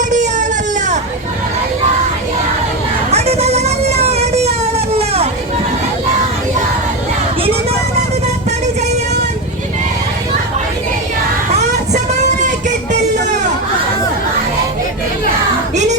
അടിയാളല്ല ഇനി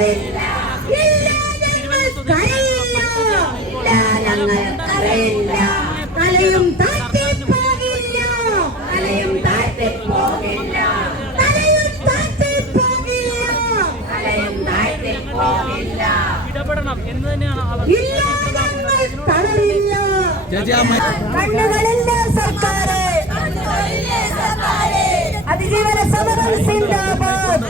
കരയില്ല. ഇല്ല ഞങ്ങൾ കരയില്ല. തലയും താഴ്ത്തി പോകില്ല. തലയും താഴ്ത്തി പോകില്ല. തലയും താഴ്ത്തി പോകില്ല. തലയും താഴ്ത്തി പോകില്ല. ഇടപെടണം. എന്ന് തന്നെയാണ് ഇല്ല ഞങ്ങൾ തളരില്ല കണ്ണുകളില്ല സർക്കാരെ. അതിജീവന സമരം സിന്ദാബാദ്.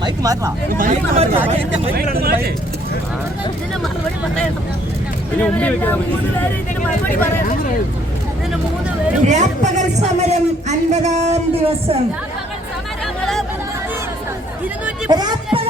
മൈക്ക് മാറ്റണം. രാപ്പകൽ സമരം അൻപതാം ദിവസം. രാപ്പകൽ